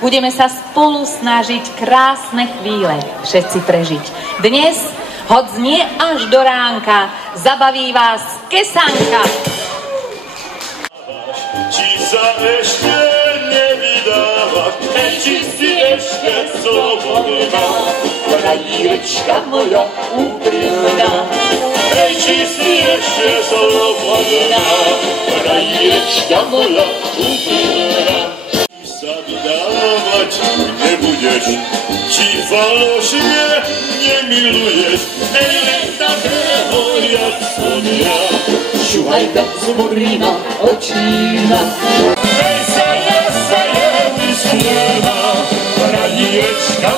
Budeme sa spolu snažiť krásne chvíle všetci prežiť. Dnes, hoď znie až do ránka, zabaví vás Kesanka. Či sa ešte nevydávaš, či si ešte slobodná, krajírečka moja úprimná. Či si ešte slobodná, krajírečka moja úprimná. Či sa vydávať nebudeš, či falošne nemiluješ, takého jak som ja. Šuhajka s modrýma očíma, veselé sa je usmieva, krajírečka